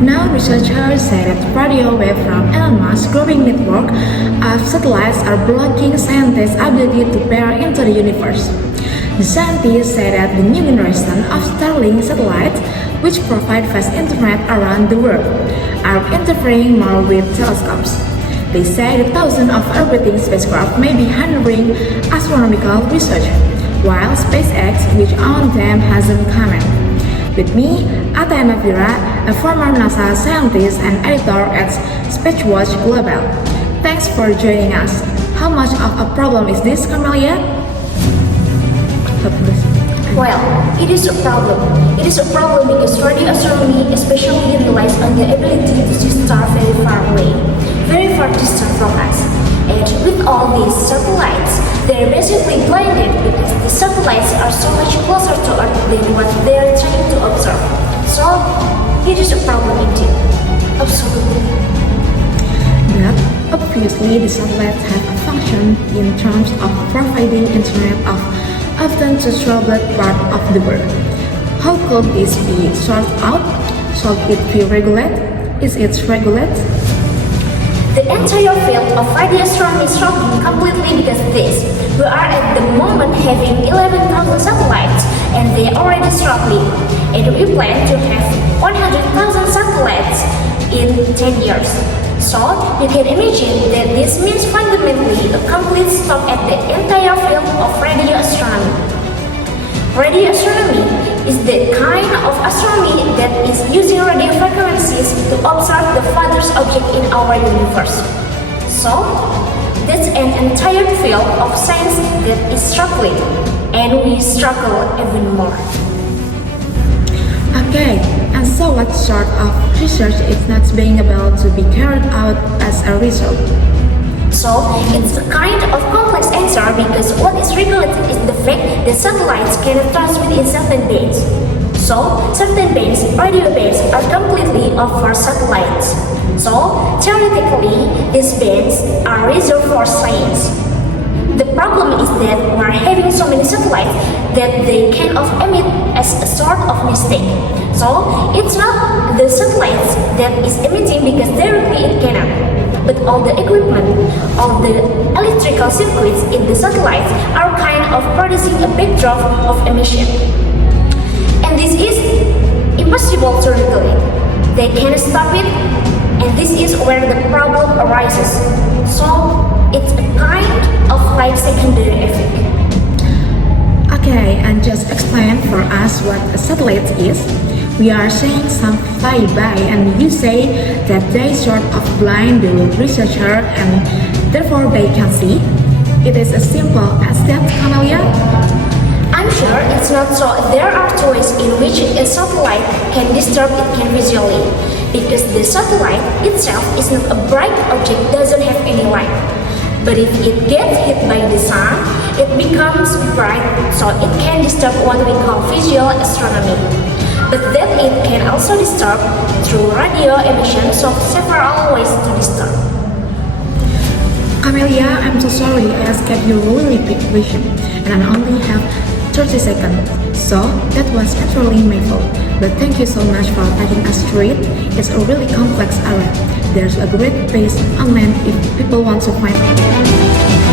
Now researchers say that radio wave from Elon Musk's growing network of satellites are blocking scientists' ability to peer into the universe. The scientists say that the new generation of Starlink satellites, which provide fast internet around the world, are interfering more with telescopes. They say that thousands of orbiting spacecraft may be hindering astronomical research, while SpaceX, which owns them, hasn't commented. With me, Athena Vira, a former NASA scientist and editor at Spacewatch Global. Thanks for joining us. How much of a problem is this, Camelia? Well, it is a problem. It is a problem because radio astronomy especially relies on the ability to see stars very far away, very far distant from us. And with all these satellites, they are basically blinded because the satellites are so much closer to Earth than what they are trying to observe. So, it is a problem indeed. Absolutely. But obviously the satellites have a function in terms of providing internet of often to troubled part of the world. How could this be sorted out? Should it be regulated? Is it regulated? The entire field of radio astronomy is struggling completely because this. We are at the moment having 11,000 satellites and they are already struggling. And we plan to have 100,000 satellites in 10 years. So, you can imagine that this means fundamentally a complete stop at the entire field of radio astronomy. Radio astronomy is the kind of astronomy that is using radio frequencies to observe the farthest object in our universe. So, that's an entire field of science that is struggling, and we struggle even more. Okay, and so what sort of research is not being able to be carried out as a result? So, it's a kind of complex answer because what is regulated is the fact that satellites cannot transmit in certain bands. So, certain bands, radio bands, are completely off for satellites. So, theoretically, these bands are reserved for science. The problem is that we're having so many satellites that they kind of emit as a sort of mistake. So, it's not the satellites that is emitting because directly it cannot. But all the equipment, all the electrical circuits in the satellites are kind of producing a backdrop of emission. And this is impossible to regulate. They can't stop it, and this is where the problem arises. So, it's a kind of like secondary effect. Okay, and just explain for us what a satellite is. We are saying some flyby and you say that they sort of blind the researcher and therefore they can see. It is as simple as that, Camelia? I'm sure it's not so. There are ways in which a satellite can disturb it can visually. Because the satellite itself is not a bright object, doesn't have any light. But if it gets hit by the sun, it becomes bright, so it can disturb what we call visual astronomy. But then it can also disturb through radio emission, so several ways to disturb. Camelia, I'm so sorry I asked you a really big question and I only have 30 seconds. So that was actually my fault. But thank you so much for taking us through it. It's a really complex area. There's a great base online if people want to find it.